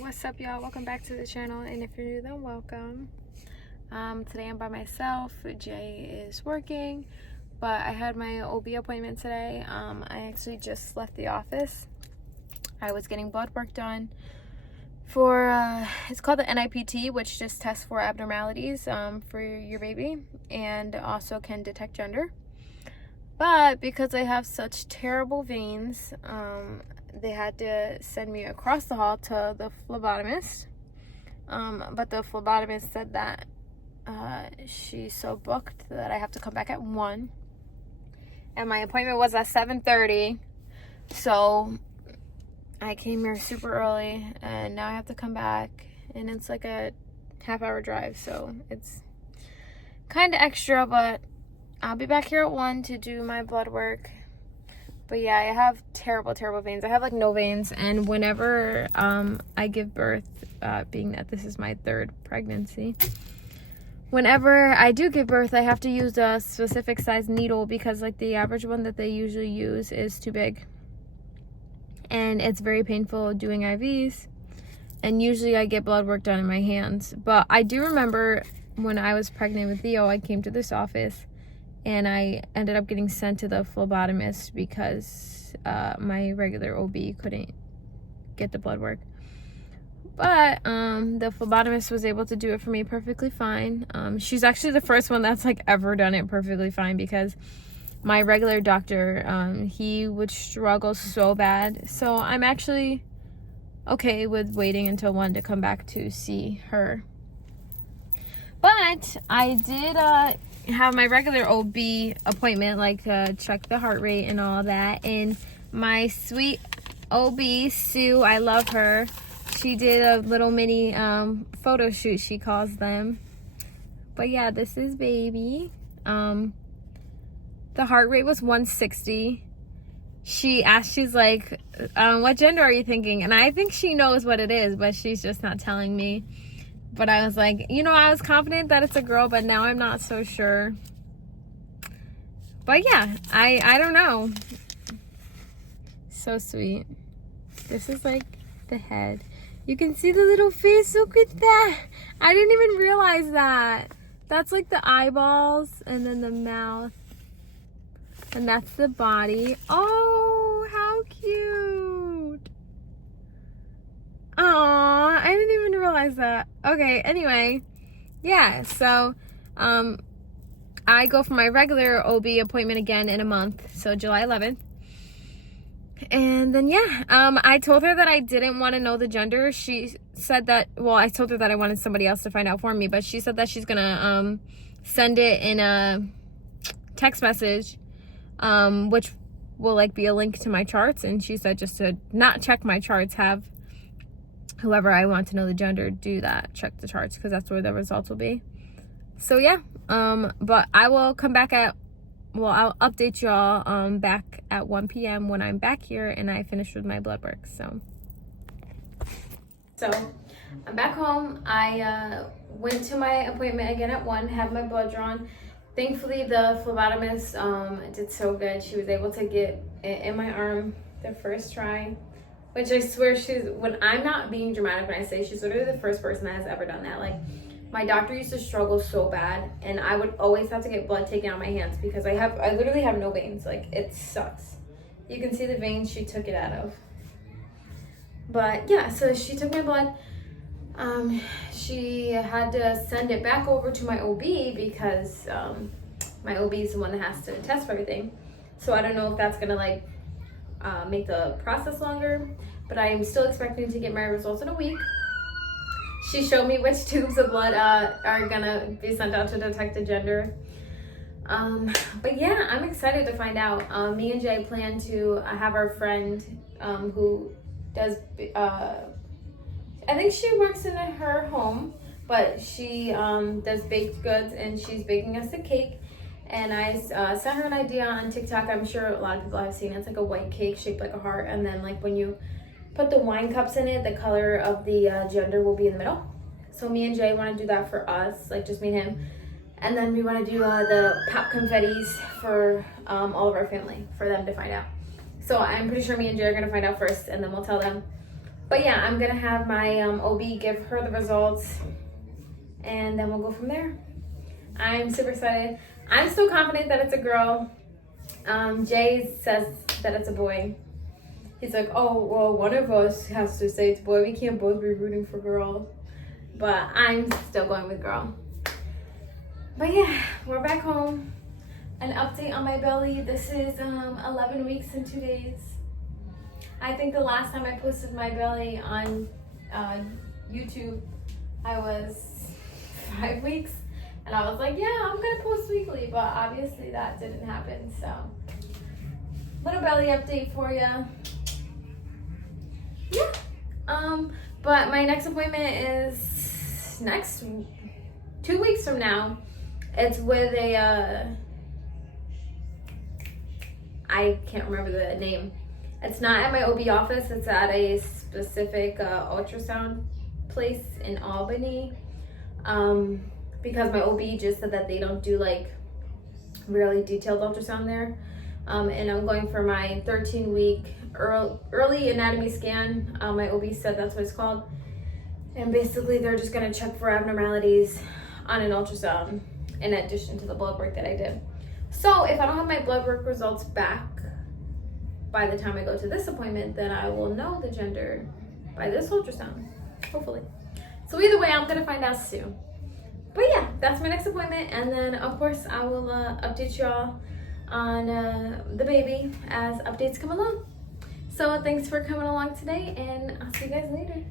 What's up, y'all? Welcome back to the channel, and if you're new, then welcome. Today I'm by myself. Jay is working, but I had my OB appointment today. I actually just left the office. I was getting blood work done for it's called the NIPT, which just tests for abnormalities for your baby and also can detect gender. But because I have such terrible veins, they had to send me across the hall to the phlebotomist. But the phlebotomist said that she's so booked that I have to come back at 1. And my appointment was at 7:30. So I came here super early and now I have to come back. And it's like a half-hour drive. So it's kind of extra, but I'll be back here at 1 to do my blood work. But yeah, I have terrible veins. I have like no veins, and whenever I give birth, being that this is my 3rd pregnancy, whenever I do give birth, I have to use a specific size needle because like the average one that they usually use is too big. And it's very painful doing IVs, and usually I get blood work done in my hands. But I do remember when I was pregnant with Theo, I came to this office and I ended up getting sent to the phlebotomist because my regular OB couldn't get the blood work. But the phlebotomist was able to do it for me perfectly fine. She's actually the first one that's like ever done it perfectly fine, because my regular doctor, he would struggle so bad. So I'm actually okay with waiting until 1 to come back to see her. But I did have my regular OB appointment, like check the heart rate and all that. And my sweet OB, Sue, I love her. She did a little mini photo shoot, she calls them. But yeah, this is baby. The heart rate was 160. She asked, she's like, what gender are you thinking? And I think she knows what it is, but she's just not telling me. But I was like, I was confident that it's a girl, but now I'm not so sure. But yeah, I don't know. So sweet. This is like the head. You can see the little face. Look at that. I didn't even realize that. That's like the eyeballs and then the mouth. And that's the body. Oh, how cute. Aw, I didn't even realize that. Okay, anyway, yeah, so I go for my regular OB appointment again in a month, so July 11th. And then, yeah, I told her that I didn't want to know the gender. She said that, well, I told her that I wanted somebody else to find out for me, but she said that she's going to send it in a text message, which will, like, be a link to my charts. And she said just to not check my charts, have whoever I want to know the gender do that, check the charts, because that's where the results will be. So yeah, but I will come back I'll update y'all back at 1 p.m. when I'm back here and I finish with my blood work. So I'm back home. I went to my appointment again at 1, had my blood drawn. Thankfully the phlebotomist did so good. She was able to get it in my arm the first try. Which I swear when I'm not being dramatic when I say she's literally the first person that has ever done that. Like, my doctor used to struggle so bad, and I would always have to get blood taken out of my hands because I literally have no veins. Like, it sucks. You can see the veins she took it out of. But yeah, so she took my blood. She had to send it back over to my OB because my OB is the one that has to test for everything. So I don't know if that's gonna like make the process longer, but I am still expecting to get my results in a week. She showed me which tubes of blood are gonna be sent out to detect the gender. But yeah, I'm excited to find out. Me and Jay plan to have our friend who does, I think she works in her home, but she does baked goods, and she's baking us a cake. And I sent her an idea on TikTok. I'm sure a lot of people have seen it. It's like a white cake shaped like a heart. And then like when you put the wine cups in it, the color of the gender will be in the middle. So me and Jay want to do that for us, like just me and him. And then we want to do the pop confettis for all of our family, for them to find out. So I'm pretty sure me and Jay are going to find out first, and then we'll tell them. But yeah, I'm gonna have my OB give her the results, and then we'll go from there. I'm super excited. I'm still confident that it's a girl. Jay says that it's a boy. He's like, oh, well, one of us has to say it's boy. We can't both be rooting for girl. But I'm still going with girl. But yeah, we're back home. An update on my belly. This is 11 weeks and 2 days. I think the last time I posted my belly on YouTube, I was 5 weeks. And I was like, yeah, I'm gonna post weekly, but obviously that didn't happen. So, little belly update for you. Yeah. But my next appointment is next 2 weeks from now. It's with a I can't remember the name. It's not at my OB office. It's at a specific ultrasound place in Albany. Because my OB just said that they don't do like really detailed ultrasound there. And I'm going for my 13-week early anatomy scan. My OB said that's what it's called. And basically they're just gonna check for abnormalities on an ultrasound in addition to the blood work that I did. So if I don't have my blood work results back by the time I go to this appointment, then I will know the gender by this ultrasound, hopefully. So either way, I'm gonna find out soon. But yeah, that's my next appointment, and then of course I will update y'all on the baby as updates come along. So thanks for coming along today, and I'll see you guys later.